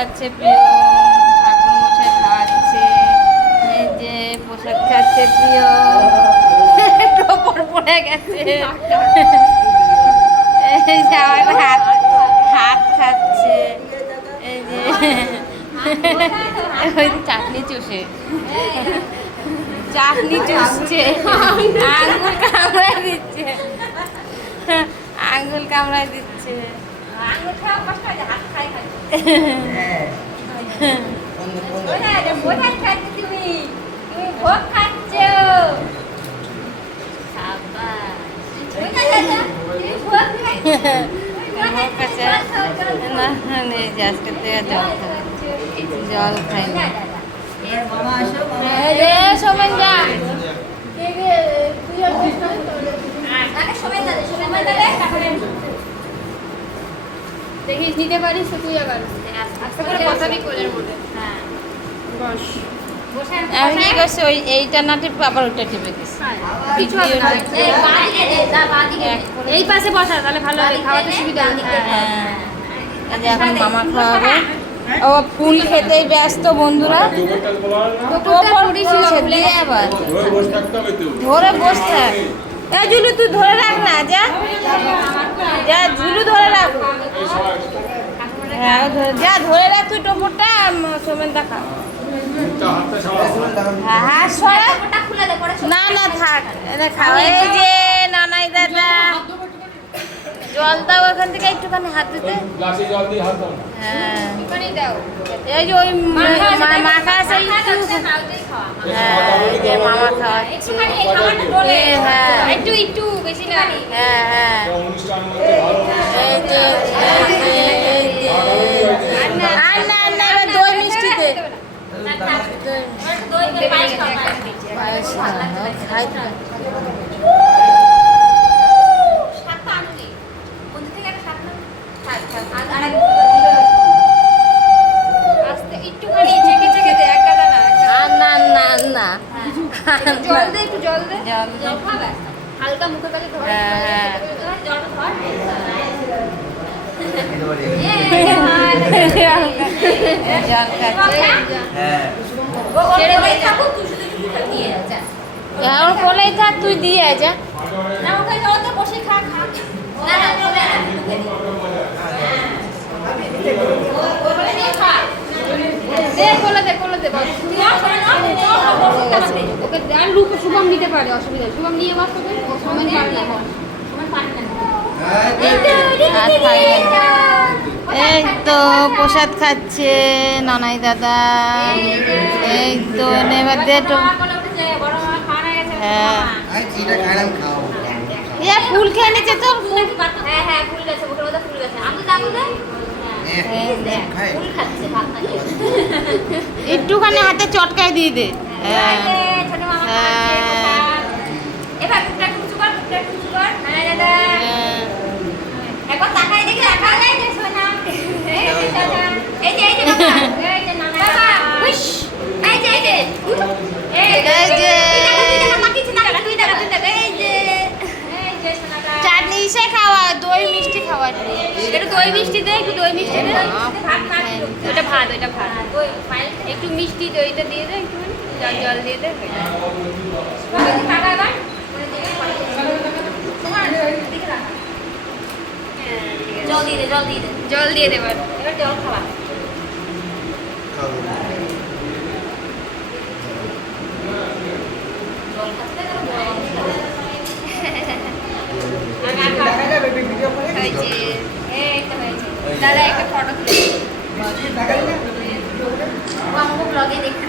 খাচ্ছে প্রিয়, ঠাকুর মশাই খাওয়াচ্ছে। এই যে প্রসাদ খাচ্ছে প্রিয়, টোপর পড়ে গেছে। এই যে আমার হাত হাত খাচ্ছে। এই যে ওই চাটনি চুষে, চাটনি চুষছে, আঙুল কামড়ায় দিচ্ছে, আঙুল কামড়ায় দিচ্ছে। আঙুল খাওয়া কষ্ট হয়, হাত খাই খাই। কোথায় খাচ্ছ তুমি? তুমি ভোগ খাচ্ছ। তুমি ভোগ খাচ্ছ। আজকে থেকে জল খাই, জল খাই না। সোমেন যা, দেখিস নিতে পারিস তো তুই আবার আস্তে করে বসাবি কোলের মধ্যে। হ্যাঁ বস। আমি কি করছি, ওই এইটা না টিপে আবার ওইটা টিপে দিচ্ছি। এই পাশে বসা তাহলে ভালো হবে, খাওয়াতে সুবিধা হবে। এখন মামা খাওয়াবে। ও ফুল খেতেই ব্যস্ত বন্ধুরা। দিয়ে আবার ধরে বস থাক। এই ঝুলু তুই ধরে রাখ না, যা যা ঝুলু ধরে রাখ। হ্যাঁ যা ধরে রাখ তুই টোপরটা। সোমেন দেখা হাত সরা। না না থাক, খাও। এই যে নানাই দাদা জল দাও এখান থেকে একটুখানি হাত দিতে। হ্যাঁ এই যে ওই মাখা আছে, হ্যাঁ এই যে মামা খাওয়াচ্ছে। হ্যাঁ একটু একটু বেশি না। হ্যাঁ হ্যাঁ এই যে আর না আর না, এবার দই মিষ্টি দে। পায়েস খাই তো। জল দে, একটু জল দে। জল দে। জল খাবে হালকা মুখে কাছে ধর। হ্যাঁ জল ধর। জল খাচ্ছে। ছেড়ে দে, খাবো তুই শুধু শুধু দিয়ে যা। এখন কোলেই থাক, তুই দিয়ে যা। না ওখানে জলতে বসে খা খা। না না কোলে না, মুখে দে। কোলে নিয়ে খা। দে কোলে দে, কোলে দে বস। তুই ওকে আর লুক শুভম নিতে পারে, অসুবিধা নেই। শুভম নিয়ে বস তোকে, সোমেন পারে না। সোমেন পারে না। আর থাকবে না। এই তো প্রসাদ খাচ্ছে নানাই দাদা। এই তো নেবার দে তো। হ্যাঁ এ ফুল খেয়ে নিচ্ছে তো। হ্যাঁ হ্যাঁ ফুল গেছে, মুখের মধ্যে ফুল গেছে। আমি দাবু দে। ফুল খাচ্ছে ভাত খাচ্ছে। একটুখানি হাতে চটকায় দিয়ে দে। হ্যাঁ ছোট মামা খাচ্ছে এবার টুকটা টুকু কর, টুকটা টুকু কর। হ্যাঁ দাদা একবার তাকাই দেখি রাখা যায় যে সোনা। এই যে দাদা, এই যে বাবা, এই যে নানা বাবা, হুশ, এই যে এই যে মাকিছি না, তুই দেখা এই যে সোনাটা। চাটনি সে খাওয়া, দই মিষ্টি খাওয়া। একটু দই মিষ্টি দে, একটু দই মিষ্টি দে। ভাত খা, ওটা ভাত, ওটা ভাত। দই একটু মিষ্টি দইটা দিয়ে দে, একটুখানি জল জল দিয়ে দে। টাকা এবার জল দিয়ে দে, জল দিয়ে দে, জল দিয়ে দে। এবার জল খাওয়া। জল খাচ্ছে হয়েছে। দাদা একটা ফটো তুলে আমাকে ব্লগে দেখতে